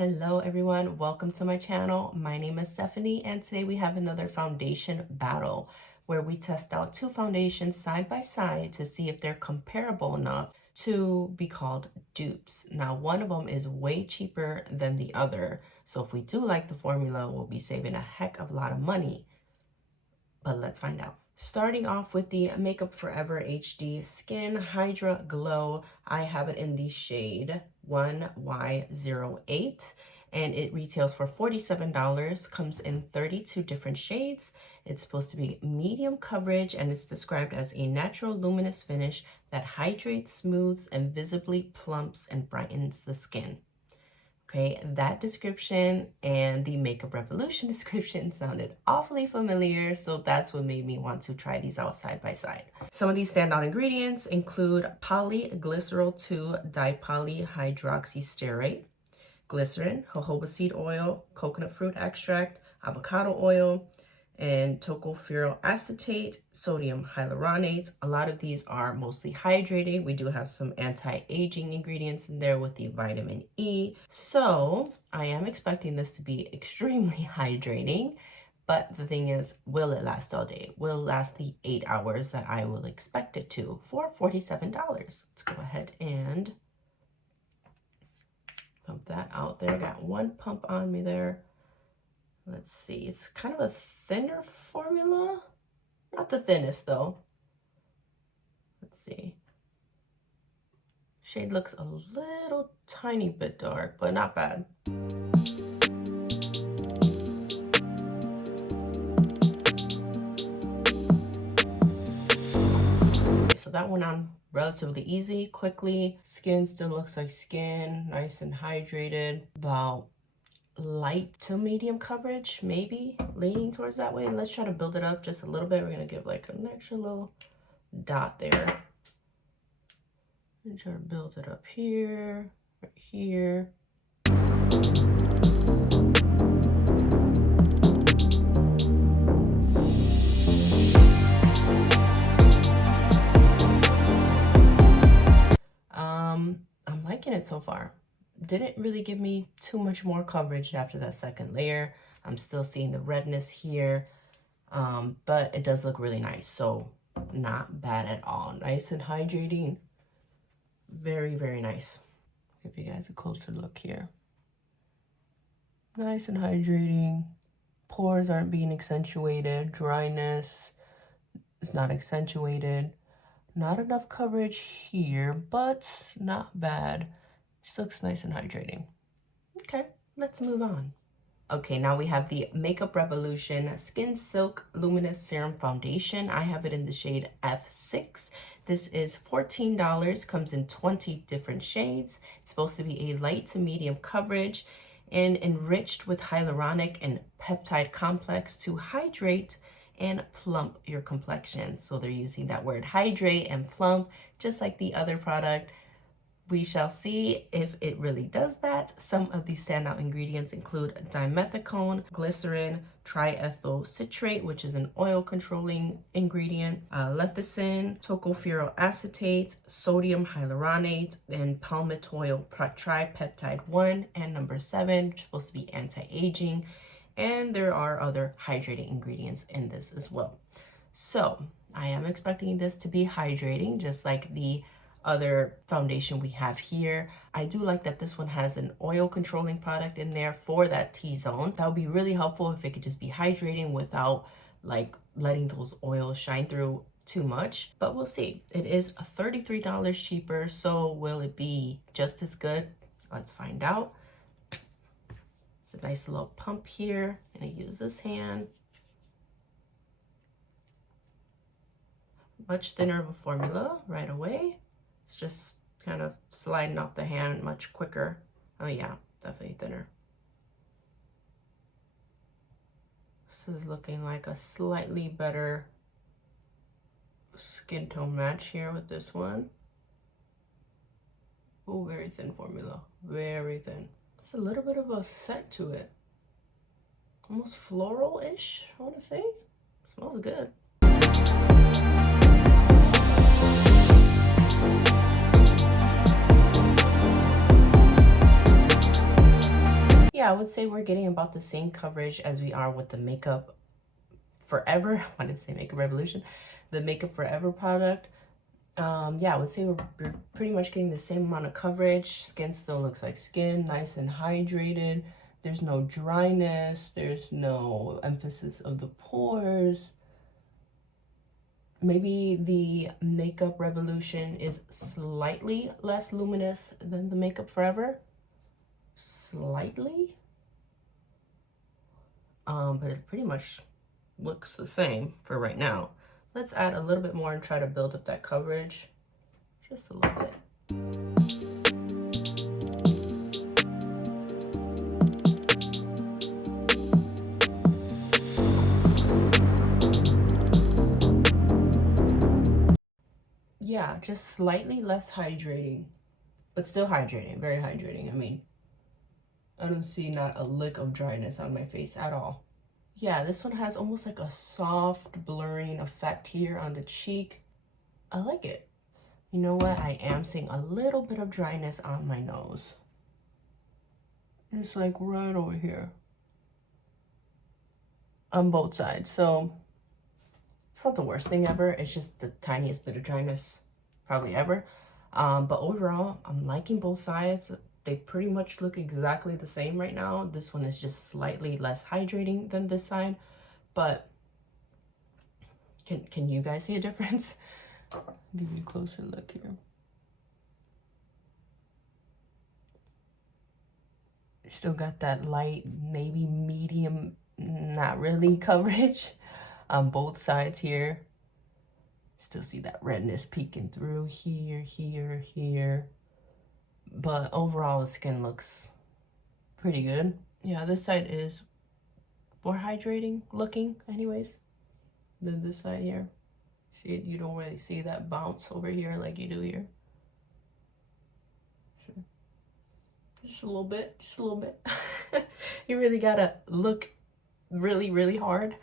Hello everyone, welcome to my channel. My name is Stephanie and today we have another foundation battle where we test out two foundations side by side to see if they're comparable enough to be called dupes. Now one of them is way cheaper than the other, so if we do like the formula, we'll be saving a heck of a lot of money. But let's find out. Starting off with the Makeup Forever HD Skin Hydra Glow. I have it in the shade 1Y08 and it retails for $47. Comes in 32 different shades. It's supposed to be medium coverage and it's described as a natural luminous finish that hydrates, smooths, and visibly plumps and brightens the skin. Okay, that description and the Makeup Revolution description sounded awfully familiar, so that's what made me want to try these out side by side. Some of these standout ingredients include polyglycerol 2-dipolyhydroxystearate, glycerin, jojoba seed oil, coconut fruit extract, avocado oil, and tocopherol acetate, sodium hyaluronate. A lot of these are mostly hydrating. We do have some anti-aging ingredients in there with the vitamin E. So I am expecting this to be extremely hydrating, but the thing is, will it last all day? Will it last the 8 hours that I will expect it to for $47? Let's go ahead and pump that out there. Got one pump on me there. Let's see, it's kind of a thinner formula. Not the thinnest though. Let's see. Shade looks a little tiny bit dark, but not bad. So that went on relatively easy, quickly. Skin still looks like skin, nice and hydrated. About light to medium coverage, maybe leaning towards that way. And let's try to build it up just a little bit. We're gonna give like an extra little dot there and try to build it up here, right here. I'm liking it so far. Didn't really give me too much more coverage after that second layer. I'm still seeing the redness here, but it does look really nice, so not bad at all. Nice and hydrating. Very, very nice. Give you guys a closer look here. Nice and hydrating. Pores aren't being accentuated. Dryness is not accentuated. Not enough coverage here, but not bad. Just looks nice and hydrating. Okay, let's move on. Okay, now we have the Makeup Revolution Skin Silk Luminous Serum Foundation. I have it in the shade F6. This is $14, comes in 20 different shades. It's supposed to be a light to medium coverage and enriched with hyaluronic and peptide complex to hydrate and plump your complexion. So they're using that word hydrate and plump, just like the other product. We shall see if it really does that. Some of the standout ingredients include dimethicone, glycerin, triethyl citrate, which is an oil controlling ingredient, lecithin, tocopherol acetate, sodium hyaluronate, and palmitoyl tripeptide 1 and number 7, which is supposed to be anti-aging. And there are other hydrating ingredients in this as well. So I am expecting this to be hydrating, just like the other foundation we have here. I do like that this one has an oil controlling product in there for that T-zone. That would be really helpful if it could just be hydrating without like letting those oils shine through too much, but we'll see. It is $33 cheaper, so will it be just as good? Let's find out. It's a nice little pump here. I'm gonna use this hand. Much thinner of a formula right away. It's just kind of sliding off the hand much quicker. Oh yeah, definitely thinner. This is looking like a slightly better skin tone match here with this one. Oh, very thin formula, very thin. It's a little bit of a scent to it. Almost floral-ish, I want to say. Smells good. Yeah, I would say we're getting about the same coverage as we are with the Makeup Forever. I wanted to say Makeup Revolution, the Makeup Forever product. Yeah, I would say we're pretty much getting the same amount of coverage. Skin still looks like skin, nice and hydrated. There's no dryness. There's no emphasis of the pores. Maybe the Makeup Revolution is slightly less luminous than the Makeup Forever. Slightly. But it pretty much looks the same for right now. Let's add a little bit more and try to build up that coverage. Just a little bit. Yeah, just slightly less hydrating, but still hydrating, very hydrating. I mean, I don't see not a lick of dryness on my face at all. Yeah, this one has almost like a soft blurring effect here on the cheek. I like it. You know what? I am seeing a little bit of dryness on my nose. It's like right over here. On both sides. So it's not the worst thing ever. It's just the tiniest bit of dryness probably ever. But overall, I'm liking both sides. They pretty much look exactly the same right now. This one is just slightly less hydrating than this side. But can you guys see a difference? I'll give you a closer look here. Still got that light, maybe medium, not really coverage on both sides here. Still see that redness peeking through here, here, here. But overall, the skin looks pretty good. Yeah, this side is more hydrating looking anyways than this side here. See it? You don't really see that bounce over here like you do here. Just a little bit, just a little bit. You really gotta look really, really hard.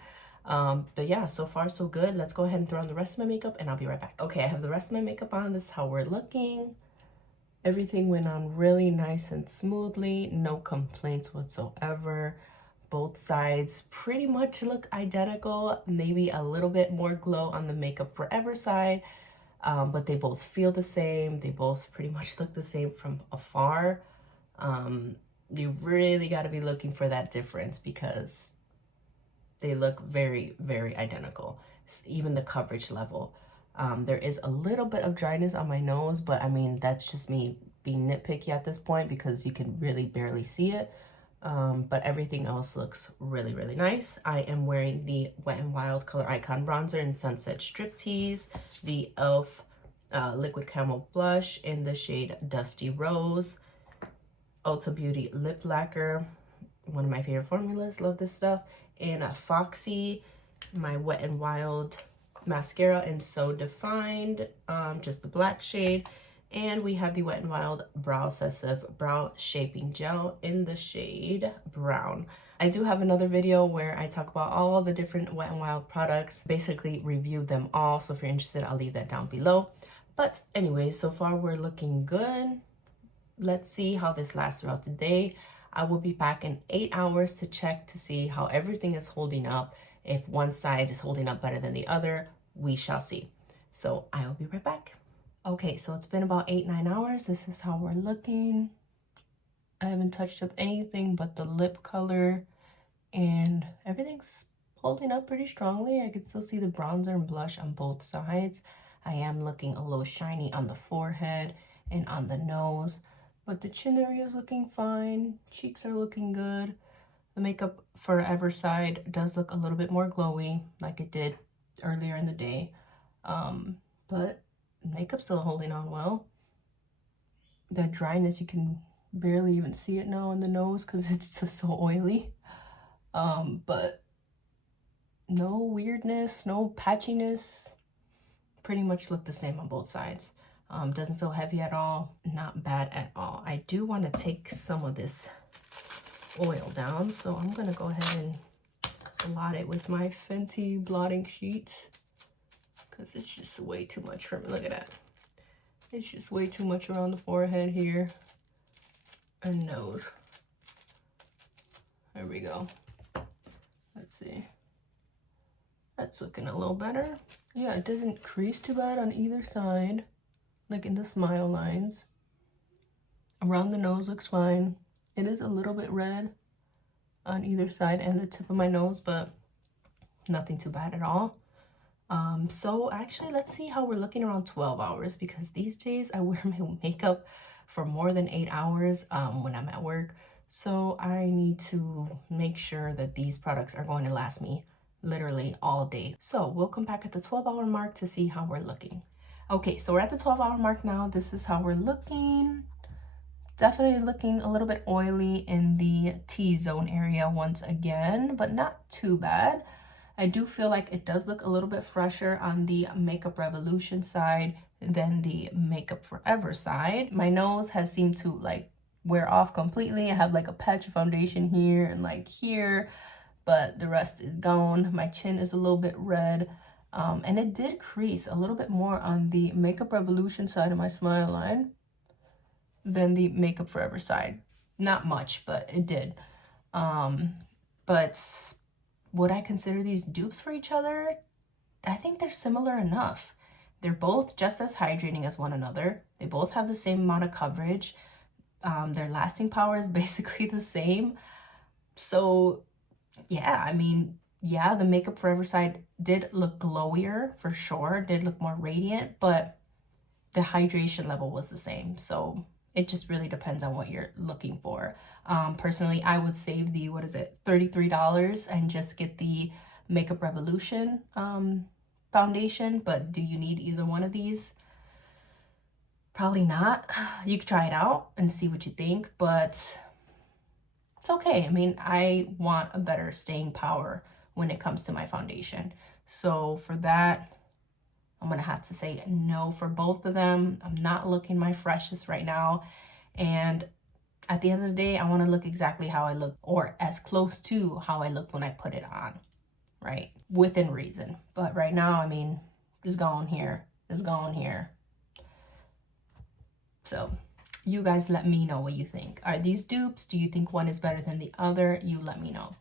But yeah, so far so good. Let's go ahead and throw on the rest of my makeup and I'll be right back. Okay, I have the rest of my makeup on. This is how we're looking. Everything went on really nice and smoothly. No complaints whatsoever. Both sides pretty much look identical. Maybe a little bit more glow on the Makeup Forever side. But they both feel the same. They both pretty much look the same from afar. You really got to be looking for that difference because they look very, very identical. Even the coverage level. There is a little bit of dryness on my nose, but I mean, that's just me being nitpicky at this point because you can really barely see it. But everything else looks really, really nice. I am wearing the Wet n Wild Color Icon Bronzer in Sunset Striptease, the e.l.f. Liquid Camel Blush in the shade Dusty Rose, Ulta Beauty Lip Lacquer, one of my favorite formulas, love this stuff, and Foxy, my Wet n Wild mascara in So Defined, just the black shade, and we have the Wet n Wild Brow Obsessive Brow Shaping Gel in the shade Brown. I do have another video where I talk about all the different Wet n Wild products, basically review them all, so if you're interested, I'll leave that down below. But anyway, so far we're looking good. Let's see how this lasts throughout the day. I will be back in 8 hours to check to see how everything is holding up. If one side is holding up better than the other, we shall see. So I will be right back. Okay, so it's been about 8-9 hours. This is how we're looking. I haven't touched up anything but the lip color and everything's holding up pretty strongly. I can still see the bronzer and blush on both sides. I am looking a little shiny on the forehead and on the nose, but the chin area is looking fine. Cheeks are looking good. The Makeup Forever side does look a little bit more glowy like it did earlier in the day. But makeup's still holding on well. That dryness, you can barely even see it now on the nose because it's just so oily. But no weirdness, no patchiness. Pretty much look the same on both sides. Doesn't feel heavy at all, not bad at all. I do want to take some of this oil down, so I'm gonna go ahead and blot it with my Fenty blotting sheets because it's just way too much for me. Look at that. It's just way too much around the forehead here and nose. There we go. Let's see. That's looking a little better. Yeah, it doesn't crease too bad on either side, like in the smile lines. Around the nose looks fine. It is a little bit red on either side and the tip of my nose, but nothing too bad at all. So actually, let's see how we're looking around 12 hours, because these days I wear my makeup for more than 8 hours when I'm at work. So I need to make sure that these products are going to last me literally all day. So we'll come back at the 12-hour mark to see how we're looking. Okay, so we're at the 12-hour mark now. This is how we're looking. Definitely looking a little bit oily in the T-zone area once again, but not too bad. I do feel like it does look a little bit fresher on the Makeup Revolution side than the Makeup Forever side. My nose has seemed to like wear off completely. I have like a patch of foundation here and like here, but the rest is gone. My chin is a little bit red. And it did crease a little bit more on the Makeup Revolution side of my smile line than the Makeup Forever side. Not much, but it did. But would I consider these dupes for each other? I think they're similar enough. They're both just as hydrating as one another. They both have the same amount of coverage. Their lasting power is basically the same. So yeah, I mean, yeah, the Makeup Forever side did look glowier for sure, did look more radiant, but the hydration level was the same. So it just really depends on what you're looking for. Personally, I would save the, what is it, $33 and just get the Makeup Revolution foundation. But do you need either one of these? Probably not. You could try it out and see what you think, but it's okay. I mean, I want a better staying power when it comes to my foundation. So for that, I'm gonna have to say no for both of them. I'm not looking my freshest right now. And at the end of the day, I wanna look exactly how I look, or as close to how I looked when I put it on, right? Within reason. But right now, I mean, it's gone here, it's gone here. So you guys let me know what you think. Are these dupes? Do you think one is better than the other? You let me know.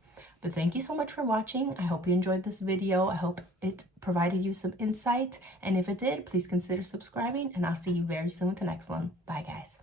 But thank you so much for watching. I hope you enjoyed this video. I hope it provided you some insight. And if it did, please consider subscribing, and I'll see you very soon with the next one. Bye, guys.